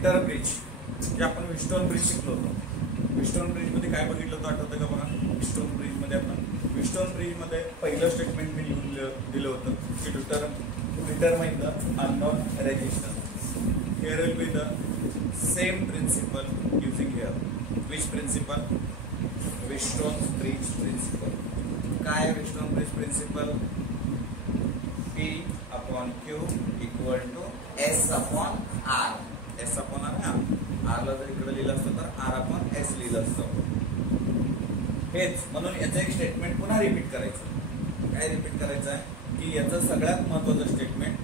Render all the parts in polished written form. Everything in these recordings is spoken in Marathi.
मीटर ब्रिज जे आपण व्हीटस्टोन ब्रिज शिकलो होतो. व्हीटस्टोन ब्रिज मध्ये काय बघितलं होतं आठवतं का बघा? व्हीटस्टोन ब्रिज मध्ये पहिलं स्टेटमेंट मी लिहून दिलं होतं की determine the unknown resistance. Here will be the same principle using here. Which principle? Wheatstone bridge principle. काय Wheatstone bridge principle? P upon Q equal to S upon R. S upon R हा R ला जर इकडे लिहिलं असतं तर R upon S लिहिलं असतं. हेच म्हणून याचं एक स्टेटमेंट पुन्हा रिपीट करायचं. काय रिपीट करायचं आहे की याचं सगळ्यात महत्त्वाचं statement,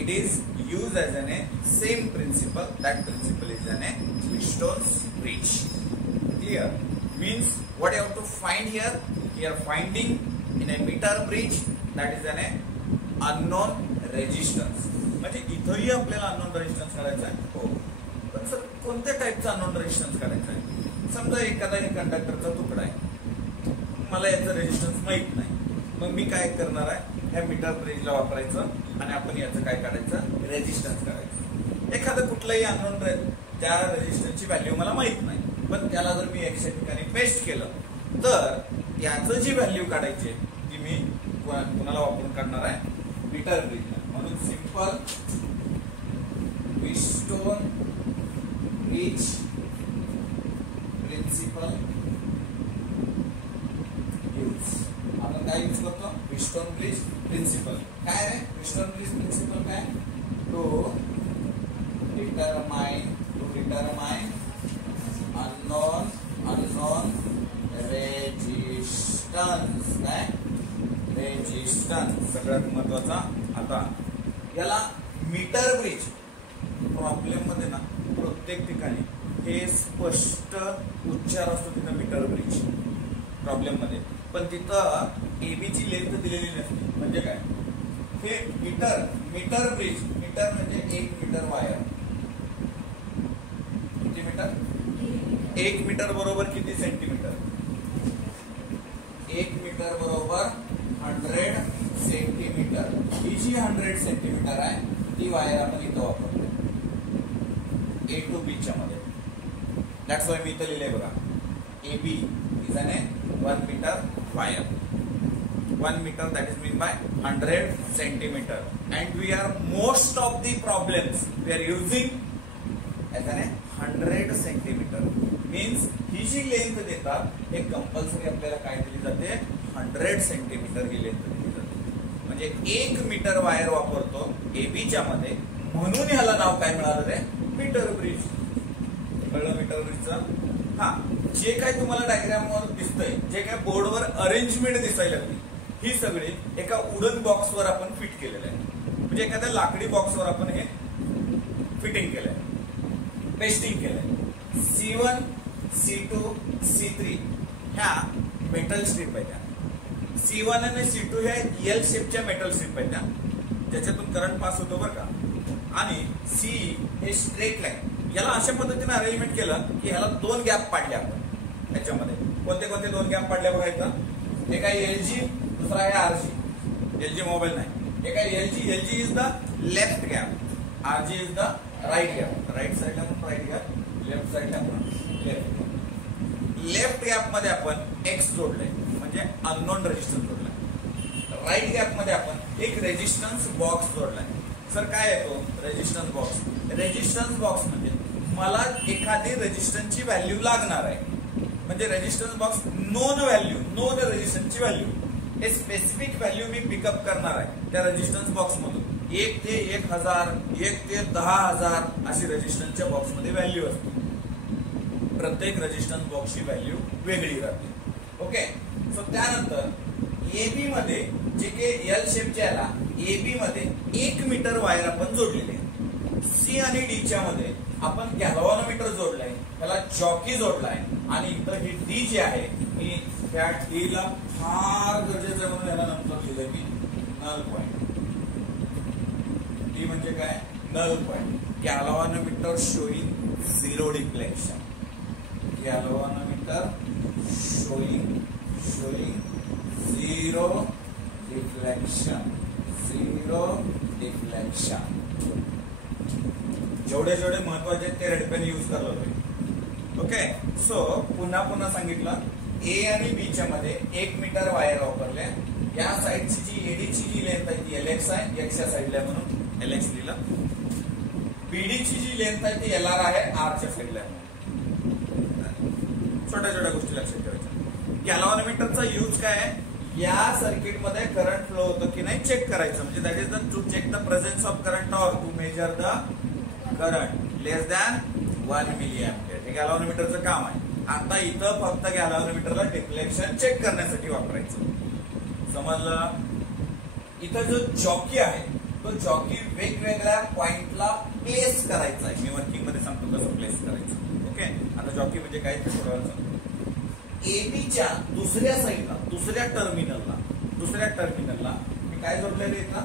it is used as a same principle. That principle is a Wheatstone's bridge. Clear? Means what you have to find here? We are finding in a meter bridge that is an unknown resistance. म्हणजे इथंही आपल्याला अननोन रेजिस्टन्स काढायचा आहे. हो, पण सर कोणत्या टाईपचा अननोन रेजिस्टन्स काढायचा आहे? समजा एखादा कंडक्टरचा तुकडा आहे, मला याचं रेजिस्टन्स माहित नाही, मग मी काय करणार आहे, ह्या मीटर ब्रिजला वापरायचं आणि आपण याचं काय काढायचं, रेजिस्टन्स काढायचं. एखादं कुठलंही अननोन त्या रेजिस्टन्सची व्हॅल्यू मला माहित नाही, पण त्याला जर मी एक्सच्या ठिकाणी पेस्ट केलं तर याचं जी व्हॅल्यू काढायची ती मी कोणाला वापरून काढणार आहे, मीटर ब्रिजला. म्हणून simple Wheatstone bridge principle use. आपण काय यूज करतो, व्हीटस्टोन ब्रिज प्रिन्सिपल. काय रे व्हीटस्टोन ब्रिज प्रिन्सिपल? काय टू डिटरमाइन अननोन रेजिस्टन्स. काय रेजिस्टन्स सगळ्यात महत्वाचा. आता याला मीटर ब्रिज प्रॉब्लेम मध्ये ना प्रत्येक ठिकाणी हे स्पष्ट उच्चार असतो तिथं मीटर ब्रिज प्रॉब्लेम मध्ये, पण तिथं एबी ची लेंथ दिलेली नसते. म्हणजे काय, हे मीटर ब्रिज, मीटर म्हणजे 1 मीटर वायर. किती मीटर? 1 मीटर बरोबर किती सेंटीमीटर? 1 मीटर बरोबर 100 सेंटीमीटर. ही जी 100 सेंटीमीटर आहे ती वायर आपण इथं वापरतो A to B च्या मध्ये. दॅट्स वाय मी इथं लिहिलंय बघा, AB is an 1 meter wire. 1 meter, that is mean by 100 centimeter. And we are most of the problems we are using as an 100 centimeter. Means ही जी लेंथ देतात हे कंपल्सरी आपल्याला काय दिली जाते, 100 सेंटीमीटर ही लेंथ दिली जाते. म्हणजे 1 मीटर वायर वापरतो AB च्या मध्ये, म्हणून ह्याला नाव काय मिळालं रे, मीटर ब्रिज. कळलं मीटर ब्रिजचं? हा, जे काय तुम्हाला डायग्राम वर दिसतंय, जे काय बोर्डवर अरेंजमेंट दिसायला लागली, ही सगळी एका वुडन बॉक्सवर आपण फिट केलेलं आहे. म्हणजे एखाद्या लाकडी बॉक्सवर आपण हे फिटिंग केलंय, पेस्टिंग केलंय. C1, C2, C3 ह्या मेटल स्ट्रीप आहेत. C1 आणि C2 ह्या L शेपच्या मेटल स्ट्रीप आहेत ज्याच्यातून करंट पास होतो बरं का. आणि C हे स्ट्रेट लाईन. याला अशा पद्धतीने अरेंजमेंट केलं की ह्याला 2 गॅप पाडले आपण. त्याच्यामध्ये कोणते 2 गॅप पाडले बघायचं. एक आहे LG, दुसरा आहे RG. LG मोबाईल नाही. एक आहे LG is the left gap, RG is the right gap. Right साईडला पण राईट गॅप, लेफ्ट साईडला पण लेफ्ट. लेफ्ट गॅप मध्ये आपण X जोडलंय, म्हणजे अननोन रेजिस्टन्स जोडलाय. राईट गॅप मध्ये आपण एक रेजिस्टन्स बॉक्स जोडलाय. सर काय येतो रेजिस्टन्स बॉक्स? रेजिस्टन्स बॉक्स म्हणजे मला एखादी रेजिस्टन्सची व्हॅल्यू लागणार आहे. म्हणजे रेजिस्टन्स बॉक्स नोन रेजिस्टन्सची व्हॅल्यू, हे स्पेसिफिक व्हॅल्यू मी पिकअप करणार आहे त्या रेजिस्टन्स बॉक्स मधून. 1 ते 1000, 1 ते 10000 अशी रेजिस्टन्सच्या बॉक्स मध्ये व्हॅल्यू असते. प्रत्येक रेजिस्टन्स बॉक्सची व्हॅल्यू वेगळी राहते. ओके, सो त्यानंतर एबी मध्ये जे काही एल शेपच्या याला एबी मध्ये 1 मीटर वायर आपण जोडलेली आहे. सी आणि डी च्या मध्ये आपण गॅल्व्हॅनोमीटर जोडलाय, त्याला जॉकी जोडलाय. आणि इथं ही डी जी आहे ही त्या डी ला फार गरजेचं म्हणून याला नंतर लिहिलं की नल पॉइंट. डी म्हणजे काय, null point. Galvanometer showing 0 deflection. Galvanometer showing 0 deflection. जेवढे जेवढे महत्वाचे ते रेड पेन यूज करलं होते. ओके, सो पुन्हा सांगितलं ए आणि बी च्या मध्ये 1 मीटर वायर वापरल्या. या साईडची जी एडीची जी लेंथ आहे ती LX आहे, एक्स या साईडला म्हणून LX लिहिलं. बीडीची जी लेंथ आहे ती LR आहे, R च्या साईडला. छोट्या छोट्या गोष्टी लक्षात ठेवायच्या. गॅल्व्हॅनोमीटरचा यूज काय आहे, या सर्किट मध्ये करंट फ्लो होतो की नाही चेक करायचं. म्हणजे that is the to check the presence of current or to measure the current less than 1 milliampere. हे गॅल्व्हॅनोमीटरचं काम आहे. आता इथं फक्त गॅल्व्हॅनोमीटरला डिफ्लेक्शन चेक करण्यासाठी वापरायचं. समजलं? इथं जो जॉकी आहे तो जॉकी वेगवेगळ्या पॉइंटला प्लेस करायचा आहे. मी वर्किंग मध्ये सांगतो कसं प्लेस करायचं. ओके, आता जॉकी म्हणजे काय ते थोडं एबीच्या दुसऱ्या साईडला, दुसऱ्या टर्मिनलला मी काय जोडलेलं आहे इथं,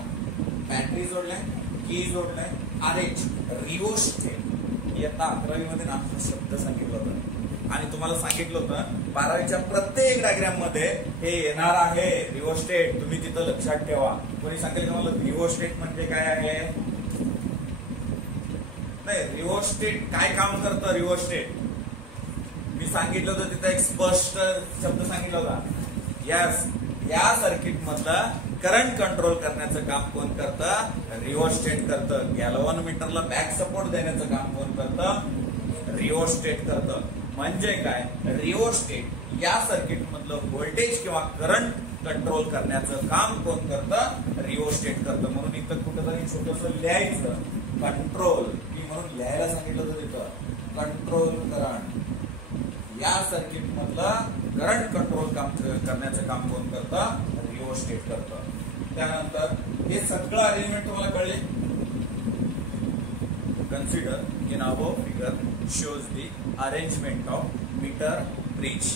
बॅटरी जोडलाय, की जोडलाय, RH रिओस्टेट. इयत्ता 11वी मध्ये ना शब्द सांगितलं होतं आणि तुम्हाला सांगितलं होतं 12वीच्या प्रत्येक डायग्राम मध्ये हे येणार आहे रिओस्टेट. तुम्ही तिथं लक्षात ठेवा. कोणी सांगेल का मला रिओस्टेट म्हणजे काय आहे? नाही, रिओस्टेट काय काम करतं? रिओस्टेट मी सांगितलं होतं तिथं एक स्पष्ट शब्द सांगितला होता. यस, या सर्किट मधलं करंट कंट्रोल करण्याचं काम कोण करतं? रिओस्टेट करतं. गॅल्व्हॅनोमीटरला बॅक सपोर्ट देण्याचं काम कोण करतं? रिओस्टेट करतं. म्हणजे काय, रिओस्टेट या सर्किट मधलं व्होल्टेज किंवा करंट कंट्रोल करण्याचं काम कोण करतं? रिओस्टेट करतं. म्हणून इथं कुठेतरी छोटंसं लिहायचं कंट्रोल, मी म्हणून लिहायला सांगितलं होतं तिथं कंट्रोल करंट. या सर्किट मधलं करंट कंट्रोल करण्याचं काम कोण करतं? रिओस्टेट करतं. त्यानंतर हे सगळं अरेंजमेंट तुम्हाला कळले. Consider in above figure shows the arrangement of meter bridge.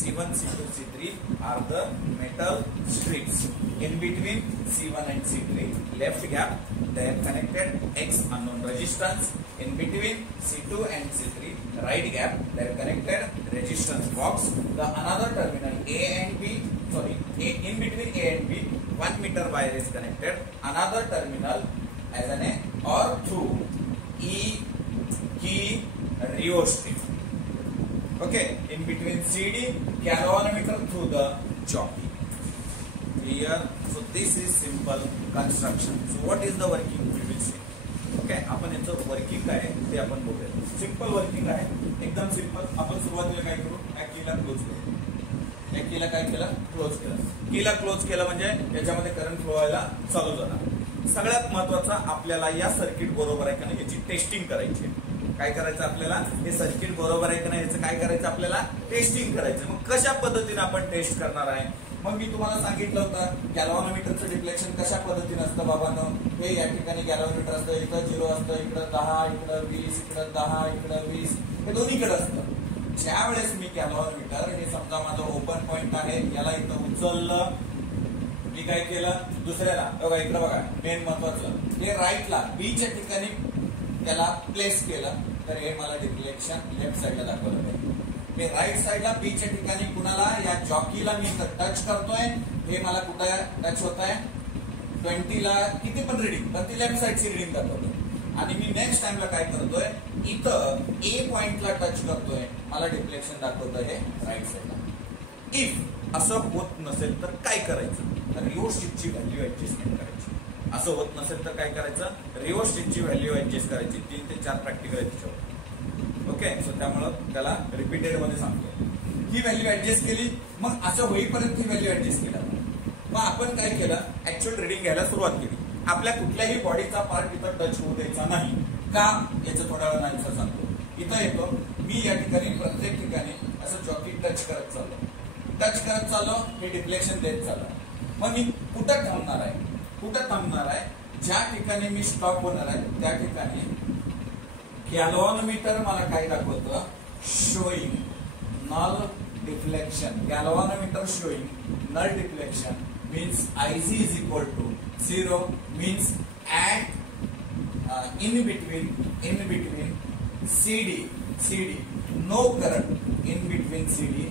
C1, C2, C3 are the metal strips. In between C1 and C3, left gap, they are connected X unknown resistance. In between C2 and C3, right gap, they are connected resistance box. The another terminal A and B, in between A and B, 1 meter wire is connected. Another terminal as an A or through E key rheostat. Okay, in between CD galvanometer through the jockey. Clear? So this is simple construction. So what is the working we will see. Okay, आपण याचं वर्किंग काय ते आपण बघूया. सिंपल वर्किंग आहे, एकदम सिंपल. आपण सुरुवातीला काय करू, कीला क्लोज करू. कीला काय केलं, क्लोज केलं. कीला क्लोज केलं म्हणजे याच्यामध्ये करंट फ्लो व्हायला चालू झाला. सगळ्यात महत्वाचं आपल्याला या सर्किट बरोबर आहे का नाही याची टेस्टिंग करायची. काय करायचं आपल्याला, हे सर्किट बरोबर आहे का नाही याचं काय करायचं आपल्याला, टेस्टिंग करायचं. मग कशा पद्धतीने आपण टेस्ट करणार आहे. मग मी तुम्हाला सांगितलं होतं गॅल्व्हॅनोमीटरचं डिफ्लेक्शन कशा पद्धतीने असतं बाबांनो. हे या ठिकाणी गॅल्व्हॅनोमीटर असतं, इथं 0 असतं, इकडं 10, इकडं 20, इकडं 10, इकडं 20, हे दोन्हीकडे असतं. ज्या वेळेस मी गॅल्व्हॅनोमीटर हे समजा माझं ओपन पॉइंट आहे, याला इथं उचललं, मी काय केलं दुसऱ्याला, बघा इकडं बघा मेन महत्वाचं, हे राईटला बीच्या ठिकाणी त्याला प्लेस केलं तर हे मला डिफ्लेक्शन लेफ्ट साईडला दाखवलं पाहिजे. मी राईट साईडला बीच्या ठिकाणी कुणाला, या जॉकीला मी टच करतोय, हे मला कुठं टच होत आहे 20ला किती पण रिडिंग, पण ती लेफ्ट साईडची रिडिंग दाखवतोय. आणि मी नेक्स्ट टाइमला काय करतोय, इथं ए पॉइंटला टच करतोय, मला डिफ्लेक्शन दाखवतोय हे राईट साईडला. इफ असं होत नसेल तर काय करायचं, तर रिओस्टेटची व्हॅल्यू ऍडजस्टमेंट करायची. असं होत नसेल तर काय करायचं, रिओस्टेटची व्हॅल्यू ऍडजस्ट करायची. 3 ते 4 प्रॅक्टिकल आहे त्याच्यावर. ओके, सो त्यामुळं त्याला रिपीटेड मध्ये सांगतो. ही व्हॅल्यू ऍडजस्ट केली, मग असं होईपर्यंत ही व्हॅल्यू ऍडजस्ट केला. मग आपण काय केलं, ऍक्च्युअल रिडिंग घ्यायला सुरुवात केली. आपल्या कुठल्याही बॉडीचा पार्ट इथं टच होऊ द्यायचा नाही. का, याचं थोड्या वेळा आन्सर सांगतो. इथं येतो मी, या ठिकाणी प्रत्येक ठिकाणी असं जॉकी टच करत चाललो, हे डिफ्लेक्शन देत चाललं. मग मी कुठं थांबणार आहे, ज्या ठिकाणी मी स्टॉप होणार आहे त्या ठिकाणी गॅल्व्हॅनोमीटर मला काय दाखवतं, showing null deflection. Galvanometer showing null deflection means Ig is equal to 0 means at in between CD no current, in between CD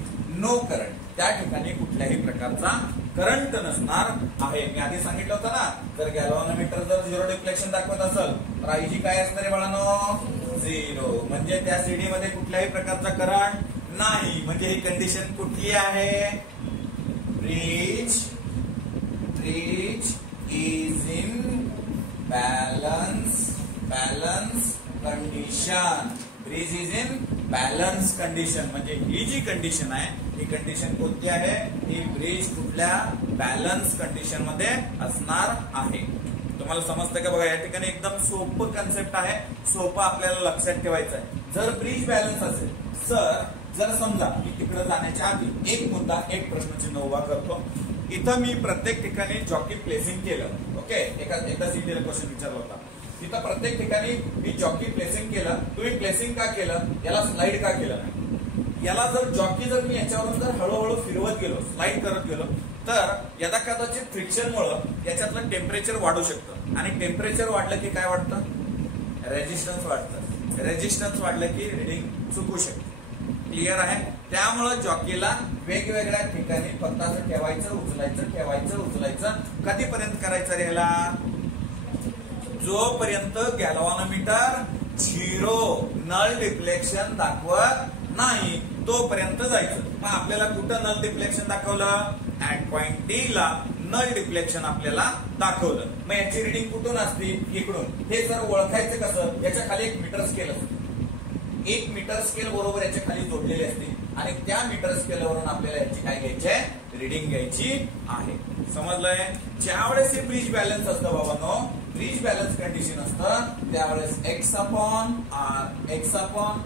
no current. त्या ठिकाणी कुठल्याही प्रकारचा करंट नसणार आहे. मी आधी सांगितलं होतं ना, जर गॅल्व्हॅनोमीटर जर 0 डिफ्लेक्शन दाखवत असेल तर आयजी काय असणार आहे बाळांनो? 0. म्हणजे त्या सीडी मध्ये कुठल्याही प्रकारचा करंट नाही. म्हणजे ही कंडिशन कुठली आहे? Bridge is in balance condition. Bridge is in balance condition म्हणजे ही जी कंडिशन आहे ही कंडिशन कोणती आहे? ही ब्रिज कुठल्या बॅलन्स कंडिशन मध्ये असणार आहे. तुम्हाला समजतं का? बघा या ठिकाणी एकदम सोपं कन्सेप्ट आहे, सोपं आपल्याला लक्षात ठेवायचं आहे. जर ब्रिज बॅलन्स असेल सर, जर समजा मी तिकडे जाण्याच्या आधी एक मुद्दा, एक प्रश्नचिन्ह उभा करतो. इथं मी प्रत्येक ठिकाणी जॉकी प्लेसिंग केलं. ओके, एका सीटीला क्वेश्चन विचारला होता. तिथं प्रत्येक ठिकाणी मी जॉकी प्लेसिंग केलं. तुम्ही प्लेसिंग का केलं? याला स्लाइड का केलं नाही? याला जर जॉकी जर मी याच्यावरून जर हळूहळू फिरवत गेलो, स्लाइड करत गेलो तर यदा कदाचित फ्रिक्शनमुळे याच्यातलं टेम्परेचर वाढू शकतं. आणि टेम्परेचर वाढलं की काय वाटतं? रेजिस्टन्स वाढतं. रेजिस्टन्स वाढलं की रिडिंग चुकू शकते. क्लिअर आहे? त्यामुळं जॉकीला वेगवेगळ्या ठिकाणी फक्त असं ठेवायचं, उचलायचं. कधीपर्यंत करायचं रे ह्याला? जोपर्यंत गॅल्व्हॅनोमीटर 0 नल डिफ्लेक्शन दाखवत नाही तोपर्यंत जायचं. मग आपल्याला कुठं नल डिफ्लेक्शन दाखवलं? ऍट पॉइंट डी ला नल डिफ्लेक्शन आपल्याला दाखवलं. मग याची रिडिंग कुठून असते? इकडून. हे जर ओळखायचं कसं? याच्या खाली एक मीटर स्केल असते. एक मीटर स्केल बरोबर याच्या खाली जोडलेली असते आणि त्या मीटर स्केलवरून आपल्याला याची काय घ्यायची आहे? रिडिंग घ्यायची आहे. समजलंय? ज्यावेळेस हे ब्रिज बॅलन्स असतं बाबांनो, ब्रिज बॅलन्स कंडिशन असतं त्यावेळेस x upon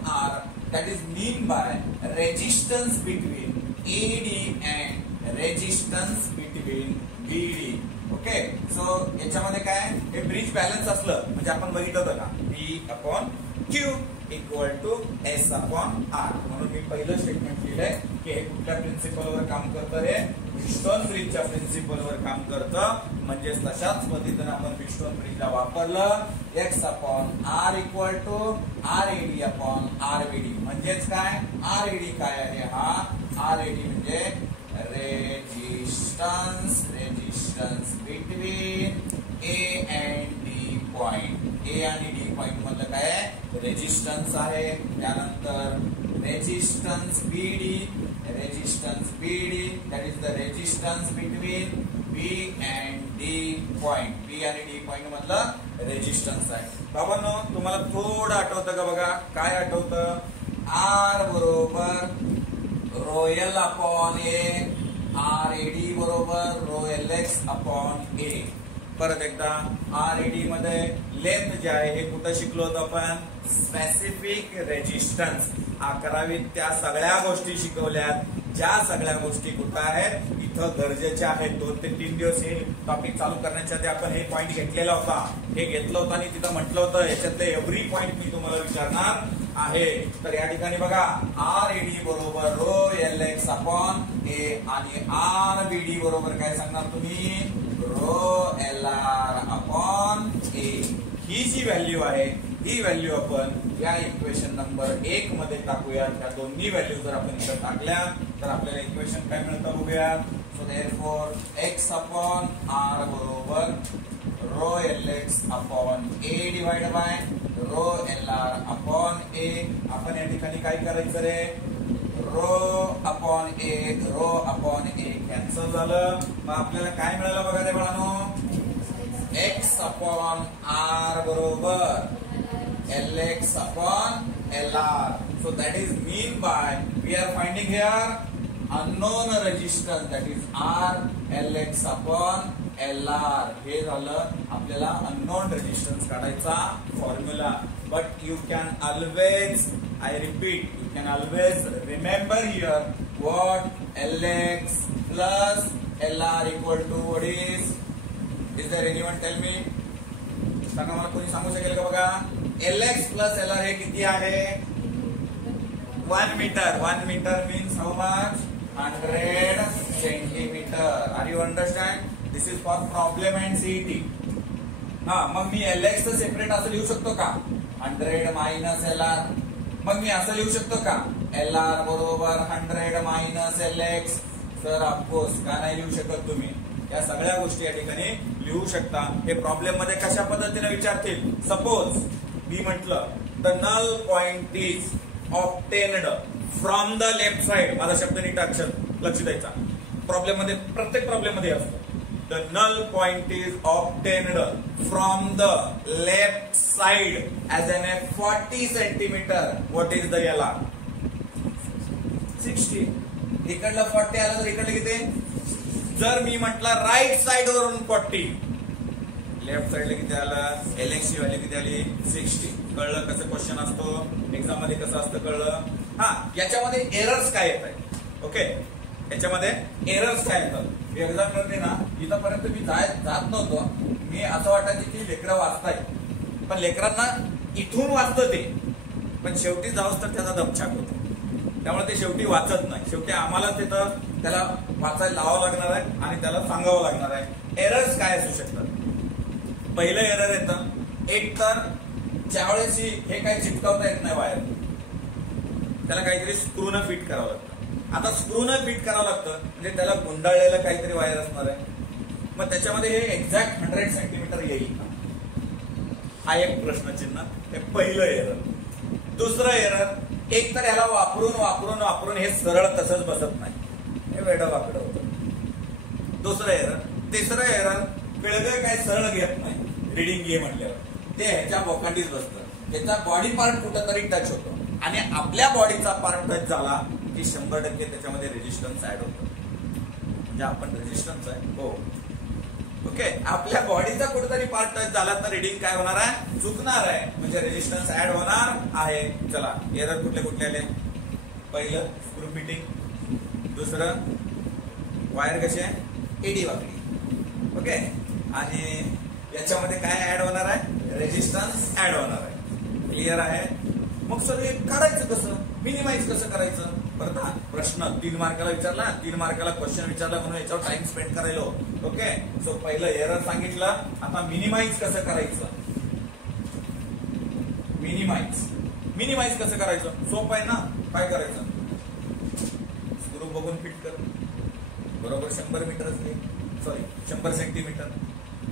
r that is mean by resistance between AD and resistance between BD. Okay, so याच्यामध्ये काय? हे ब्रिज बॅलन्स असलं म्हणजे आपण बघितलं होतं का? V/Q equal to S/R. म्हणून मी पहिलं स्टेटमेंट लिहिलंय की हे कुठल्या प्रिन्सिपलवर काम करतं? हे व्हीटस्टोन ब्रिजच्या प्रिन्सिपलवर काम करतं. म्हणजे तशाच पद्धतीने आपण व्हीटस्टोन ब्रिजला वापरलं. x/R equal to RAD/RBD. म्हणजेच काय? RAD काय आहे? हा RAD म्हणजे resistance between A and D point. A आणि D पॉइंट मधलं काय आहे? रेजिस्टन्स आहे. त्यानंतर resistance BD that is the resistance between B and D point. B आणि D पॉइंट मधलं रेजिस्टन्स आहे. बाबांनो तुम्हाला थोडं आठवतं का? बघा काय आठवतं? R बरोबर ρL अपॉन A, RAD बरोबर ρLX अपॉन A. परत एकदा RAD मध्ये लेंथ जे आहे हे कुठं शिकलो होतो आपण? Specific resistance. 11वीत त्या सगळ्या गोष्टी शिकवल्यात. ज्या सगळ्या गोष्टी कुठं आहेत? इथं गरजेच्या आहेत. 2 ते 3 दिवस हे टॉपिक चालू करण्याच्या आधी आपण हे पॉइंट घेतलेला होता. हे घेतलं होतं आणि तिथं म्हटलं होतं याच्यातले एव्हरी पॉइंट मी तुम्हाला विचारणार आहे. तर या ठिकाणी बघा RAD बरोबर ρLX अपॉन A आणि RBD बरोबर काय सांगणार तुम्ही? ρLR upon A. ही जी व्हॅल्यू आहे ही व्हॅल्यू आपण या इक्वेशन नंबर 1 मध्ये टाकूया. त्या दोन्ही व्हॅल्यू जर आपण इथे टाकल्या तर आपल्याला इक्वेशन काय मिळतं बघूया. So therefore x upon R बरोबर ρLX upon A divide by ρLR upon A. आपण या ठिकाणी काय करायचं रे? ρ/A कॅन्सल झालं. मग आपल्याला काय मिळालं बघा रे बाळांनो? x अपॉन R बरोबर LX upon LR. So that is mean by we are finding here unknown resistance that is R LX upon LR. हे झालं आपल्याला unknown resistance काढायचा formula. But you can always, I repeat, you can always remember here what LX plus LR equal to what is? Is there anyone tell me? सांगा मला, कोणी सांगू शकेल का? बघा LX plus LR हे किती आहे? 1 meter. 1 meter means how much? 100 centimeter. Are you understand? This is for problem and CET. मग मी LX चं सेपरेट असं लिहू शकतो का? 100 मायनस LR. मग मी असं लिहू शकतो का? LR बरोबर 100 मायनस LX. तर ऑफकोर्स का नाही लिहू शकत तुम्ही? या सगळ्या गोष्टी या ठिकाणी लिहू शकता. हे प्रॉब्लेम मध्ये कशा पद्धतीने विचारतील. सपोज मी म्हटलं the null point is obtained from the left side. माझा शब्द नीट अक्षर लक्ष द्यायचा. प्रॉब्लेम मध्ये प्रत्येक प्रॉब्लेम मध्ये असतो. The null point is obtained from the left side as an a 40 centimetre. What is the याला 60. इकडलं 40 आलं तर इकडलं किती? जर मी म्हटलं राईट साइड वरून 40, लेफ्ट साइडला किती आलं? LX ची व्हॅल्यू किती आली? 60. कळलं कसं क्वेश्चन असतो एक्झाम मध्ये, कसं असतं कळलं. हा, याच्यामध्ये एरर्स काय येत आहेत? ओके, याच्यामध्ये एरर्स काय येतात? एक्झाम करते ना, इथपर्यंत मी जात नव्हतो. मी असं वाटायचं की लेकरं वाचताय, पण लेकरांना इथून वाचतं ते, पण शेवटी जाऊस तर त्याचा दमछाक होतो. त्यामुळे ते शेवटी वाचत नाही. शेवटी आम्हाला तिथं त्याला वाचायला लावावं लागणार आहे आणि त्याला सांगावं लागणार आहे. एरर्स काय असू शकतात? पहिलं एरर येतं, एक तर ज्यावेळेस हे काही चिटकावता येत नाही वायर, त्याला काहीतरी स्क्रूनं फिट करावं लागतं. आता स्क्रूनं फिट करावं लागतं म्हणजे त्याला गुंडाळलेलं काहीतरी वायर असणार आहे. मग त्याच्यामध्ये हे एक्झॅक्ट 100 सेंटीमीटर येईल का? हा एक प्रश्नचिन्ह. हे पहिलं एरर. दुसरं एरर, एक तर याला वापरून वापरून वापरून हे सरळ तसंच बसत नाही, हे वेडं वाकडं होतं. दुसरं एरर. तिसरं एरर, पिळगं काय सरळ घेत नाही रिडिंग घे म्हटल्यावर, ते ह्याच्या बोकांडीच बसतं. त्याचा बॉडी पार्ट कुठंतरी टच होतो आणि आपल्या बॉडीचा पार्ट टच झाला की 100% त्याच्यामध्ये रेजिस्टन्स ऍड होतो. म्हणजे आपण रेजिस्टन्स आहे हो. ओके, आपल्या बॉडीचा कुठेतरी पार्ट टच झाला तर रिडिंग काय होणार आहे? चुकणार आहे. म्हणजे रेजिस्टन्स ऍड होणार आहे. चला, एरर कुठले कुठले आले? पहिलं स्क्रू फिटिंग, दुसरं वायर कशी आहे? एडी वाकडी. ओके, आणि याच्यामध्ये काय ऍड होणार आहे? रेजिस्टन्स ऍड होणार आहे. क्लिअर आहे? मग सर हे काढायचं कसं? मिनिमाइज कसं करायचं? परत हा प्रश्न 3 मार्काला विचारला, 3 मार्काला क्वेश्चन विचारला म्हणून याच्यावर टाइम स्पेंड करायला. ओके, सो पहिलं एरर सांगितलं. आता मिनिमाइज कसं करायचं? मिनिमाइज कसं करायचं? सोपं आहे ना. काय करायचं? स्क्रू बघून फिट कर. बरोबर 100 मीटर असते, सॉरी 100 सेंटीमीटर.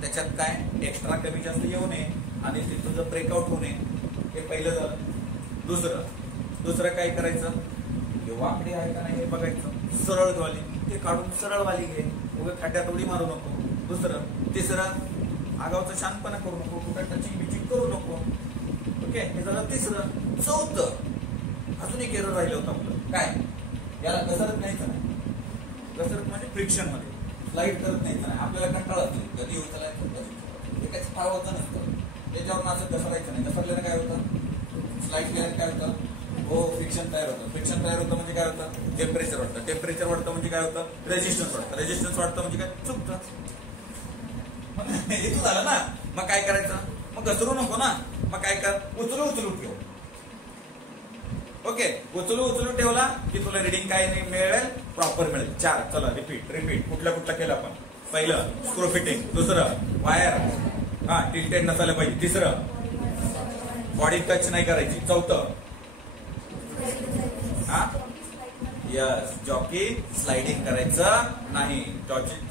त्याच्यात काय एक्स्ट्रा कमी जास्त येऊ नये आणि ते तुझं ब्रेकआउट होऊ नये. हे पहिलं झालं. दुसरं काय करायचं? वाकडी आहे का नाही हे बघायचं. सरळ वाली ते काढून सरळ वाली घे. उगा खड्ड्यात उडी मारू नको. तिसरं, आगावचं शांतपणा करू नको, कुठं टचिंग बिचिंग करू नको. ओके, हे झालं तिसरं. चौथं, अजून एक एरर राहिलं होतं आपलं. काय? याला घसरत नाहीचं नाही. घसरत म्हणजे फ्रिक्शन मध्ये स्लाइड करत नाहीचं नाही. आपल्याला कंटाळत नाही, कधी उचलायचं हे काही फार होतं नसतं. त्याच्यावरून असं घसरायचं नाही. घसरल्यानं काय होतं? स्लाइड केल्यानं काय होतं? हो, फ्रिक्शन तयार होतं. फ्रिक्शन तयार होतं म्हणजे काय होतं? टेम्परेचर वाढतं. टेम्परेचर वाढतं म्हणजे काय होतं? रेजिस्टन्स वाढतं. रेजिस्टन्स वाढतं म्हणजे काय? चुकतं. इथं झालं ना. मग काय करायचं? मग घसरू नको ना. मग काय कर? उचलू ठेव. ओके, उचलू ठेवला की तुला रिडिंग काय मिळेल? प्रॉपर मिळेल. 4. चला रिपीट. कुठलं केलं आपण? पहिलं स्क्रू फिटिंग, दुसरं वायर टिल्टेड नसायला पाहिजे, तिसरं बॉडी टच नाही करायची, चौथं यस जॉकी स्लाइडिंग करायचं नाही.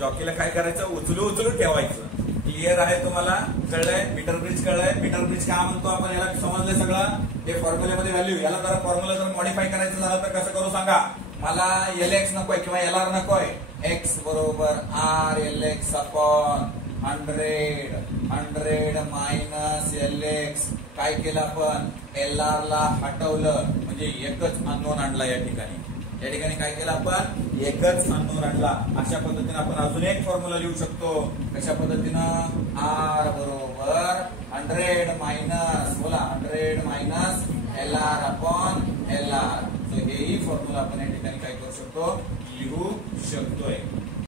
जॉकीला काय करायचं? उचलू ठेवायचं. क्लिअर आहे तुम्हाला? कळलंय? मीटर ब्रिज कळलंय? मीटर ब्रिज काय म्हणतो आपण याला समजलंय सगळं? हे फॉर्म्युल्यामध्ये व्हॅल्यू, याला जरा फॉर्म्युला जर मॉडिफाय करायचं झालं तर कसं करू सांगा मला? LX नकोय किंवा LR नकोय. X बरोबर R LX upon 100 minus LX. काय केलं आपण? LR ला हटवलं म्हणजे एकच अननोन आणला. या ठिकाणी काय केलं आपण? एकच अननोन आणला. अशा पद्धतीने आपण अजून एक फॉर्म्युला लिहू शकतो. कशा पद्धतीनं? R बरोबर 100 minus 100 minus LR upon LR. हेही फॉर्म्युला आपण या ठिकाणी काय करू शकतो? लिहू शकतोय.